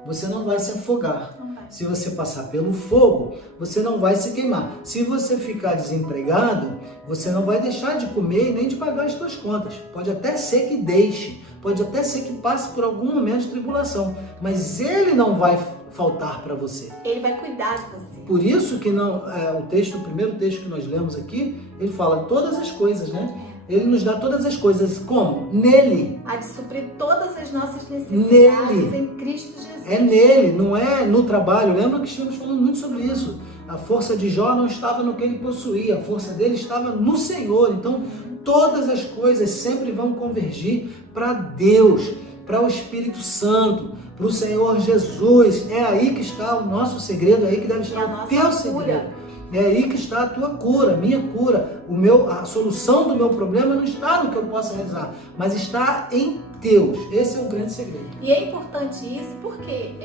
você não vai se afogar. Se você passar pelo fogo, você não vai se queimar. Se você ficar desempregado, você não vai deixar de comer e nem de pagar as suas contas. Pode até ser que deixe, pode até ser que passe por algum momento de tribulação, mas ele não vai faltar para você. Ele vai cuidar de você. Por isso que o primeiro texto que nós lemos aqui, ele fala todas as coisas, né? Ele nos dá todas as coisas. Como? Nele. Há de suprir todas as nossas necessidades em Cristo Jesus. É nele, não é no trabalho. Lembra que estamos falando muito sobre isso. A força de Jó não estava no que ele possuía, a força dele estava no Senhor. Então, todas as coisas sempre vão convergir para Deus, para o Espírito Santo, para o Senhor Jesus. É aí que está o nosso segredo, é aí que deve estar o teu segredo. É aí que está a tua cura, minha cura. A solução do meu problema não está no que eu possa realizar, mas está em Deus. Esse é o grande segredo. E é importante isso porque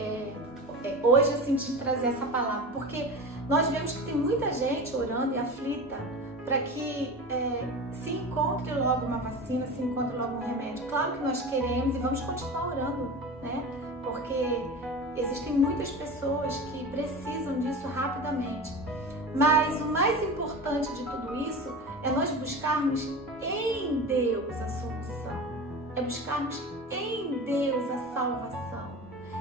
hoje eu senti trazer essa palavra, porque nós vemos que tem muita gente orando e aflita para que se encontre logo uma vacina, se encontre logo um remédio. Claro que nós queremos e vamos continuar orando, né? Porque existem muitas pessoas que precisam disso rapidamente. Mas o mais importante de tudo isso é nós buscarmos em Deus a solução, é buscarmos em Deus a salvação,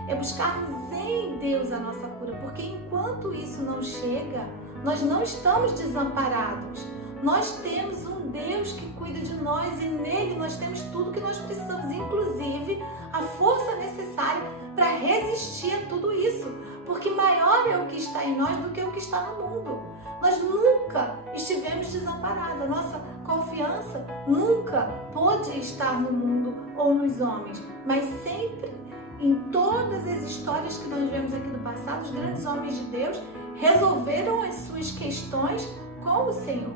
é buscarmos em Deus a nossa cura, porque enquanto isso não chega, nós não estamos desamparados. Nós temos um Deus que cuida de nós e nele nós temos tudo que nós precisamos, inclusive a força necessária para resistir a tudo isso, porque maior é o que está em nós do que o que está no mundo. Nós nunca estivemos desamparados, a nossa confiança nunca pôde estar no mundo ou nos homens, mas sempre em todas as histórias que nós vemos aqui do passado, os grandes homens de Deus resolveram as suas questões com o Senhor.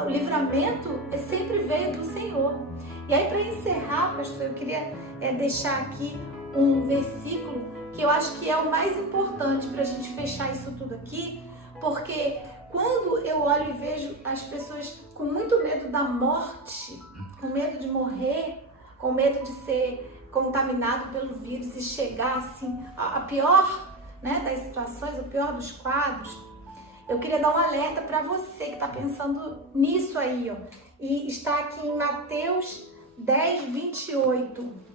O livramento sempre veio do Senhor. E aí, para encerrar, pastor, eu queria deixar aqui um versículo que eu acho que é o mais importante para a gente fechar isso tudo aqui, porque quando eu olho e vejo as pessoas com muito medo da morte, com medo de morrer, com medo de ser contaminado pelo vírus e chegar assim, a pior né, das situações, o pior dos quadros, eu queria dar um alerta para você que está pensando nisso aí, ó. E está aqui em Mateus 10, 28.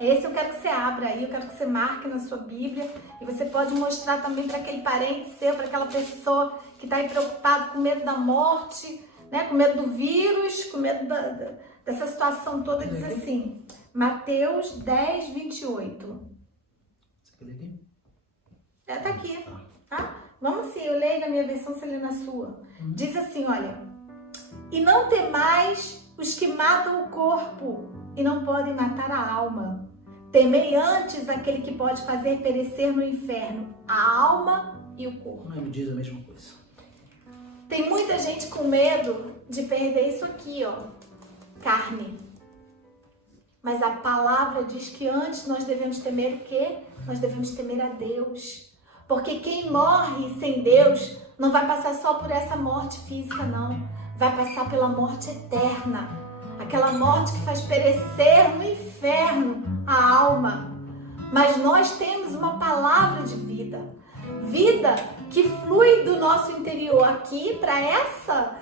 Esse eu quero que você abra aí, eu quero que você marque na sua Bíblia. E você pode mostrar também para aquele parente seu, para aquela pessoa que está aí preocupado com medo da morte, né, com medo do vírus, com medo dessa situação toda. Diz assim, Mateus 10, 28. Você quer ler aqui? Tá aqui, tá? Vamos assim, eu leio na minha versão, você lê na sua. Diz assim, olha. E não temais os que matam o corpo e não podem matar a alma. Temei antes aquele que pode fazer perecer no inferno a alma e o corpo. Não me diz a mesma coisa. Tem muita gente com medo de perder isso aqui, ó, carne. Mas a palavra diz que antes nós devemos temer o quê? Nós devemos temer a Deus. Porque quem morre sem Deus não vai passar só por essa morte física, não. Vai passar pela morte eterna. Aquela morte que faz perecer no inferno a alma. Mas nós temos uma palavra de vida. Vida que flui do nosso interior aqui para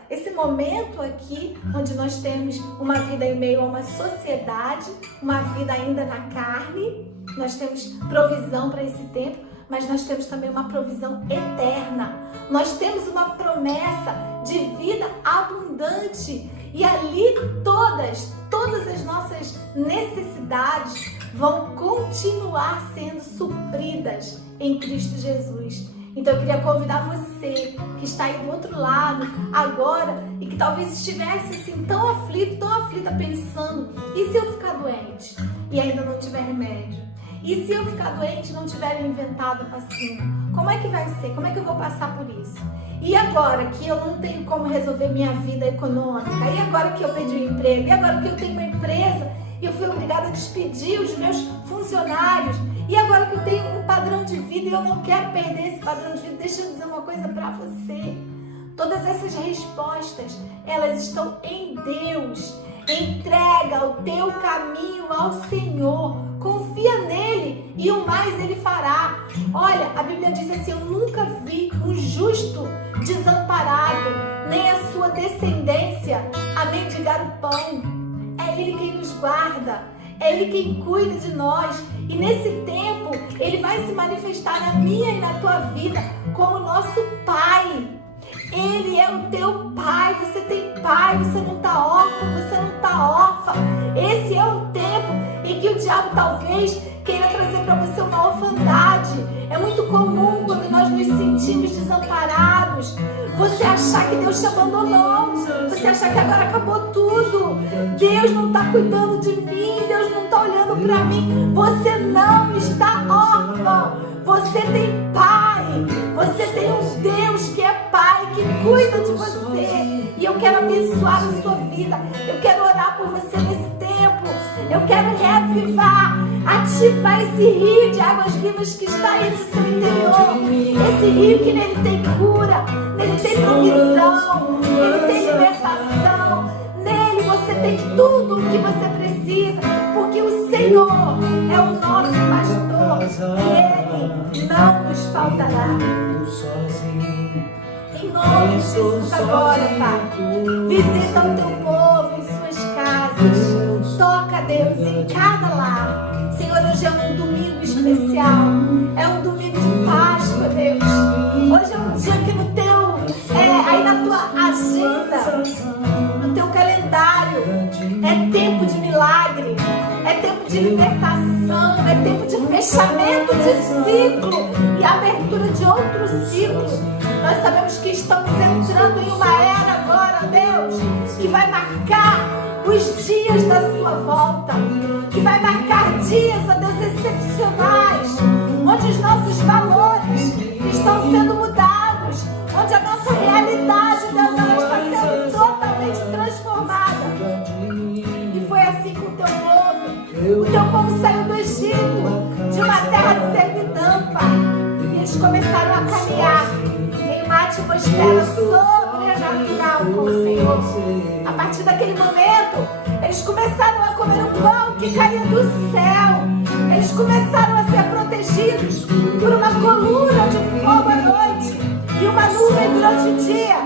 esse momento aqui, onde nós temos uma vida em meio a uma sociedade, uma vida ainda na carne. Nós temos provisão para esse tempo, mas nós temos também uma provisão eterna. Nós temos uma promessa de vida abundante. E ali todas as nossas necessidades vão continuar sendo supridas em Cristo Jesus. Então eu queria convidar você que está aí do outro lado agora e que talvez estivesse assim tão aflita pensando, e se eu ficar doente e ainda não tiver remédio? E se eu ficar doente e não tiver inventado a vacina? Como é que vai ser? Como é que eu vou passar por isso? E agora que eu não tenho como resolver minha vida econômica? E agora que eu perdi o emprego? E agora que eu tenho uma empresa e eu fui obrigada a despedir os meus funcionários? E agora que eu tenho um padrão de vida e eu não quero perder esse padrão de vida? Deixa eu dizer uma coisa para você. Todas essas respostas, elas estão em Deus. Entrega o teu caminho ao Senhor. Confia nele e o mais ele fará. Olha, a Bíblia diz assim, eu nunca vi um justo desamparado, nem a sua descendência a mendigar o pão. É ele quem nos guarda, é ele quem cuida de nós. E nesse tempo, ele vai se manifestar na minha e na tua vida como nosso Pai. Ele é o teu Pai, você tem Pai, você não está órfão, você não está órfã. Esse é um tempo em que o diabo talvez queira trazer para você uma orfandade. É muito comum quando nós nos sentimos desamparados, você achar que Deus te abandonou, você achar que agora acabou tudo, Deus não está cuidando de mim, Deus não está olhando para mim. Você não está órfão, você tem Pai, você tem um Deus que é Pai, que cuida de você. E eu quero abençoar a sua vida, eu quero orar por você nesse tempo, eu quero reavivar, ativar esse rio de águas vivas que está aí no seu interior. Esse rio que nele tem cura, nele tem provisão, nele tem libertação, nele você tem tudo o que você precisa, porque o Senhor é o nosso pastor e ele não nos faltará. Em nome de Jesus agora, Pai, visita o teu povo em suas casas, toca, Deus, em cada lar. Senhor, hoje é um domingo especial, é um domingo de Páscoa, Deus. Hoje é um dia que no teu, aí na tua agenda, no teu calendário, é tempo de milagre, é tempo de libertação, é tempo de fechamento de ciclo e abertura de outro ciclo. Nós sabemos que estamos entrando em uma era agora, Deus, que vai marcar os dias da sua volta, que vai marcar dias, ó Deus, excepcionais, onde os nossos valores estão sendo mudados, onde a nossa realidade, Deus, ela está sendo totalmente transformada. E foi assim com o teu povo. O teu povo saiu do Egito, de uma terra de servidão, Pai, e eles começaram a caminhar em uma atmosfera sobrenatural com o Senhor. A partir daquele momento, eles começaram a comer o pão que caía do céu. Eles começaram a ser protegidos por uma coluna de fogo à noite e uma nuvem durante o dia.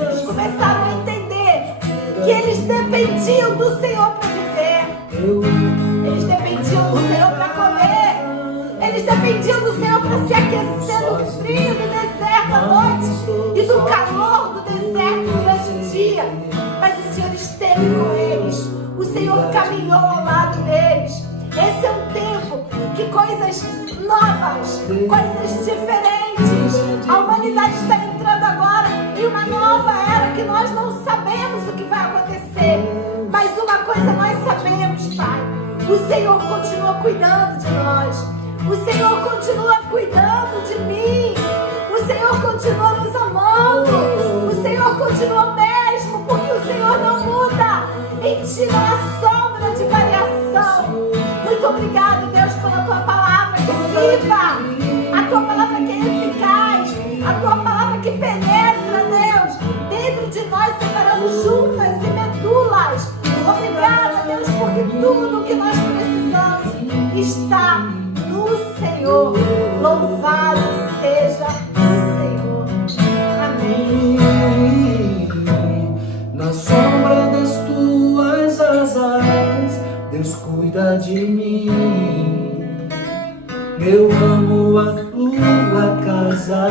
Eles começaram a entender que eles dependiam do Senhor para viver. Eles dependiam do Senhor para comer. Eles dependiam do Senhor para se aquecer do frio do deserto à noite e do calor do deserto durante o dia. Mas o Senhor esteve com eles. O Senhor caminhou ao lado deles. Esse é um tempo que coisas novas, coisas diferentes. A humanidade está entrando agora em uma nova era que nós não sabemos o que vai acontecer. Mas uma coisa nós sabemos, Pai. O Senhor continua cuidando de nós. O Senhor continua cuidando de mim. O Senhor continua nos amando. O Senhor continua mesmo, porque o Senhor não muda. Em ti não há sombra de variação. Muito obrigado, Deus, pela tua palavra que é viva. A tua palavra que é eficaz. A tua palavra que penetra, Deus, dentro de nós, separando juntas e medulas. Obrigada, Deus, porque tudo o que nós precisamos está no Senhor. Louvado seja o Senhor. Amém. Na sombra das tuas asas, Deus cuida de mim. Eu amo a tua casa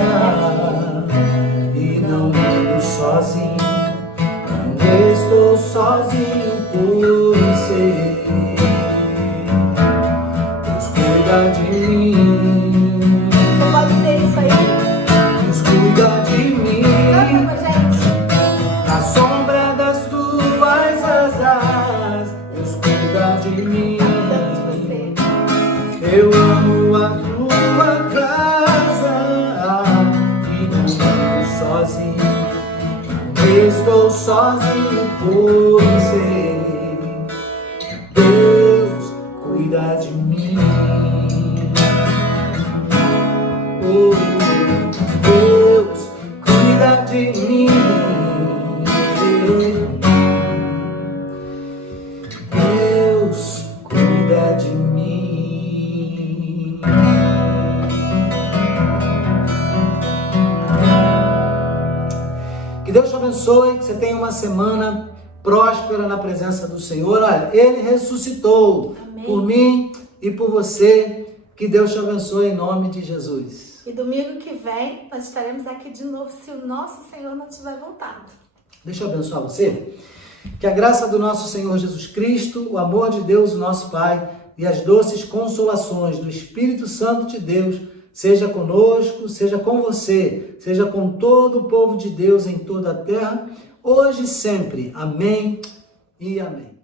e não ando sozinho. Não estou sozinho por você. Deus cuida de mim. Você pode dizer isso aí? Deus cuida de mim. Canta pra gente. Na sombra das tuas asas, Deus cuida de mim. Eu amo a tua casa e não ando sozinho. Não estou sozinho por você. Deus cuida de mim. Oh, Deus cuida de mim. Deus cuida de mim. Que Deus te abençoe, que você tenha uma semana próspera na presença do Senhor. Olha, Ele ressuscitou. Amém. Por mim e por você. Que Deus te abençoe em nome de Jesus. E domingo que vem nós estaremos aqui de novo se o nosso Senhor não tiver voltado. Deixa eu abençoar você. Que a graça do nosso Senhor Jesus Cristo, o amor de Deus, o nosso Pai, e as doces consolações do Espírito Santo de Deus, seja conosco, seja com você, seja com todo o povo de Deus em toda a terra, hoje e sempre. Amém e amém.